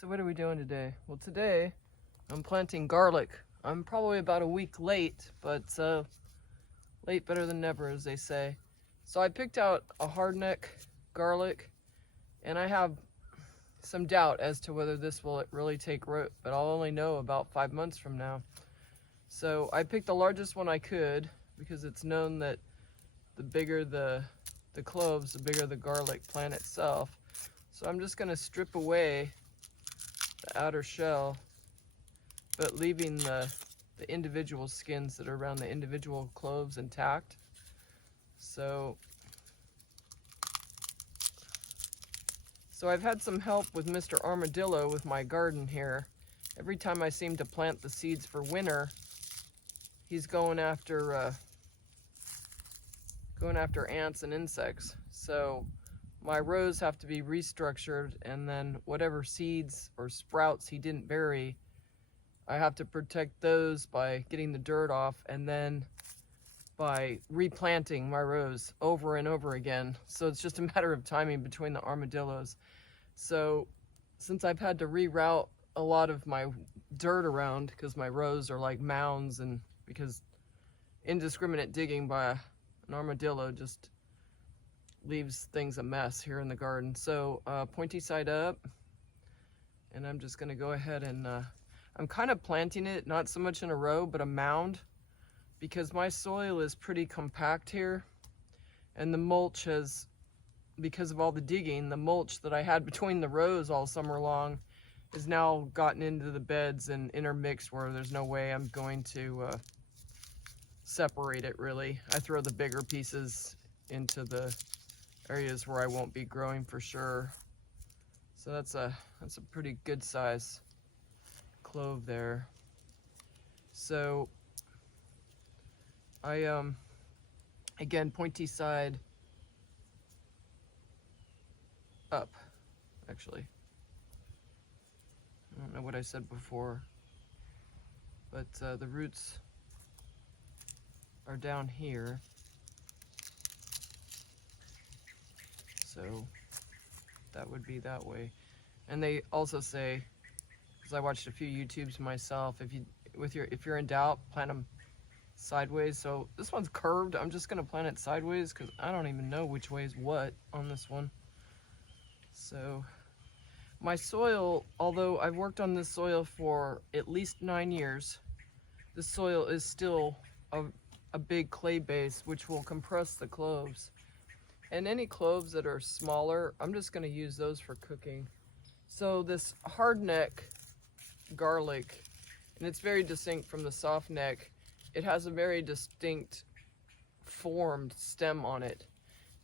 So what are we doing today? Well, today I'm planting garlic. I'm probably about a week late, but late better than never, as they say. So I picked out a hardneck garlic, and I have some doubt as to whether this will really take root, but I'll only know about 5 months from now. So I picked the largest one I could, because it's known that the bigger the cloves, the bigger the garlic plant itself. So I'm just going to strip away the outer shell, but leaving the individual skins that are around the individual cloves intact. So I've had some help with Mr. Armadillo with my garden here. Every time I seem to plant the seeds for winter, he's going after ants and insects. So my rows have to be restructured, and then whatever seeds or sprouts he didn't bury, I have to protect those by getting the dirt off, and then by replanting my rows over and over again. So it's just a matter of timing between the armadillos. So since I've had to reroute a lot of my dirt around, because my rows are like mounds, and because indiscriminate digging by an armadillo just leaves things a mess here in the garden. So pointy side up, and I'm just going to go ahead and I'm kind of planting it not so much in a row but a mound, because my soil is pretty compact here, and the mulch has, because of all the digging, the mulch that I had between the rows all summer long has now gotten into the beds and intermixed where there's no way I'm going to separate it really. I throw the bigger pieces into the areas where I won't be growing for sure. So that's a pretty good size clove there. So I again, pointy side up, actually. I don't know what I said before, but the roots are down here. So that would be that way. And they also say, because I watched a few YouTubes myself, if you're in doubt, plant them sideways. So this one's curved. I'm just gonna plant it sideways because I don't even know which way is what on this one. So my soil, although I've worked on this soil for at least 9 years, the soil is still a big clay base, which will compress the cloves. And any cloves that are smaller, I'm just going to use those for cooking. So this hard neck garlic, and it's very distinct from the soft neck, it has a very distinct formed stem on it.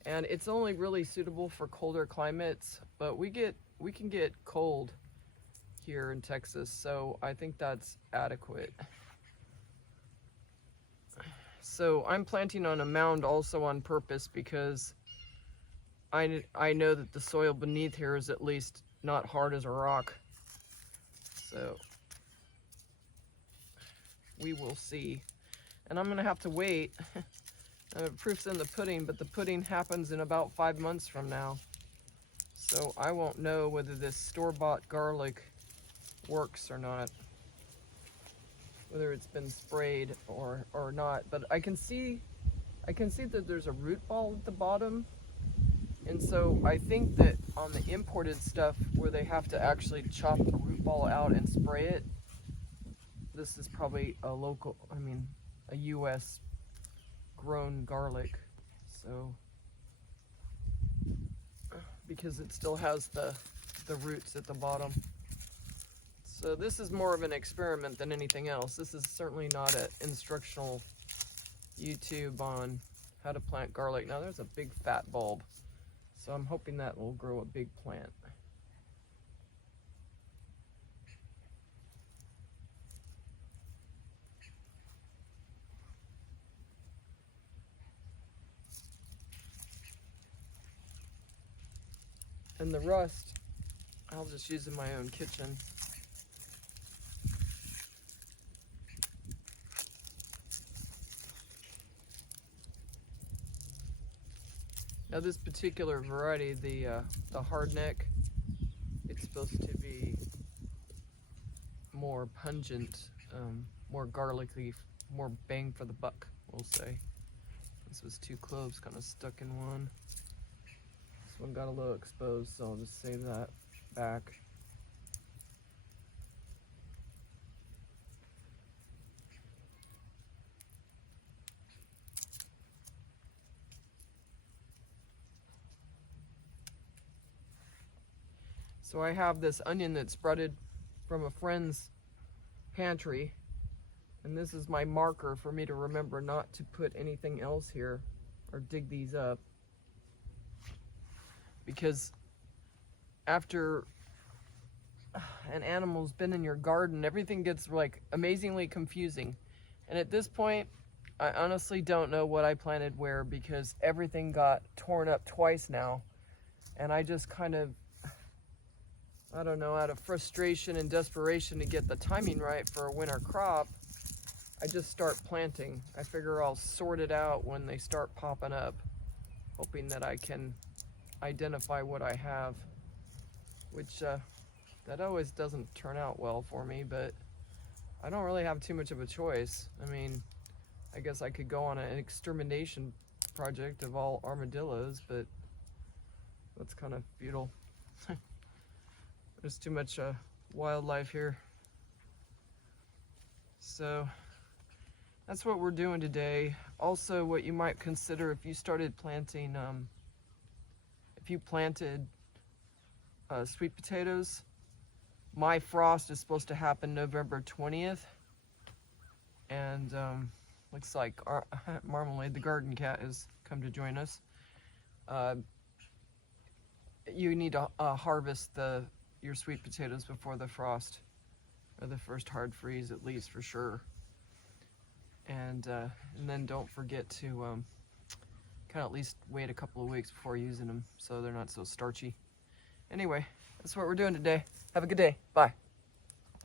And it's only really suitable for colder climates, but we can get cold here in Texas, so I think that's adequate. So I'm planting on a mound also on purpose, because I know that the soil beneath here is at least not hard as a rock. So we will see. And I'm gonna have to wait. Proof's in the pudding, but the pudding happens in about 5 months from now. So I won't know whether this store-bought garlic works or not, whether it's been sprayed or not. But I can see that there's a root ball at the bottom. And so I think that on the imported stuff where they have to actually chop the root ball out and spray it, this is probably a US grown garlic. So, because it still has the roots at the bottom. So this is more of an experiment than anything else. This is certainly not an instructional YouTube on how to plant garlic. Now there's a big fat bulb, so I'm hoping that will grow a big plant. And the rust, I'll just use in my own kitchen. Now this particular variety, the hardneck, it's supposed to be more pungent, more garlicky, more bang for the buck, we'll say. This was 2 cloves kind of stuck in one. This one got a little exposed, so I'll just save that back. So I have this onion that sprouted from a friend's pantry, and this is my marker for me to remember not to put anything else here or dig these up, because after an animal's been in your garden, everything gets like amazingly confusing. And at this point, I honestly don't know what I planted where, because everything got torn up twice now, and I just kind of, I don't know, out of frustration and desperation to get the timing right for a winter crop, I just start planting. I figure I'll sort it out when they start popping up, hoping that I can identify what I have, which that always doesn't turn out well for me, but I don't really have too much of a choice. I mean, I guess I could go on an extermination project of all armadillos, but that's kind of futile. There's too much wildlife here. So that's what we're doing today. Also, what you might consider if you started planting, if you planted sweet potatoes, my frost is supposed to happen November 20th. And looks like our Marmalade, the garden cat, has come to join us. You need to harvest your sweet potatoes before the frost, or the first hard freeze, at least, for sure. And then don't forget to kind of at least wait a couple of weeks before using them so they're not so starchy. Anyway, that's what we're doing today. Have a good day. Bye.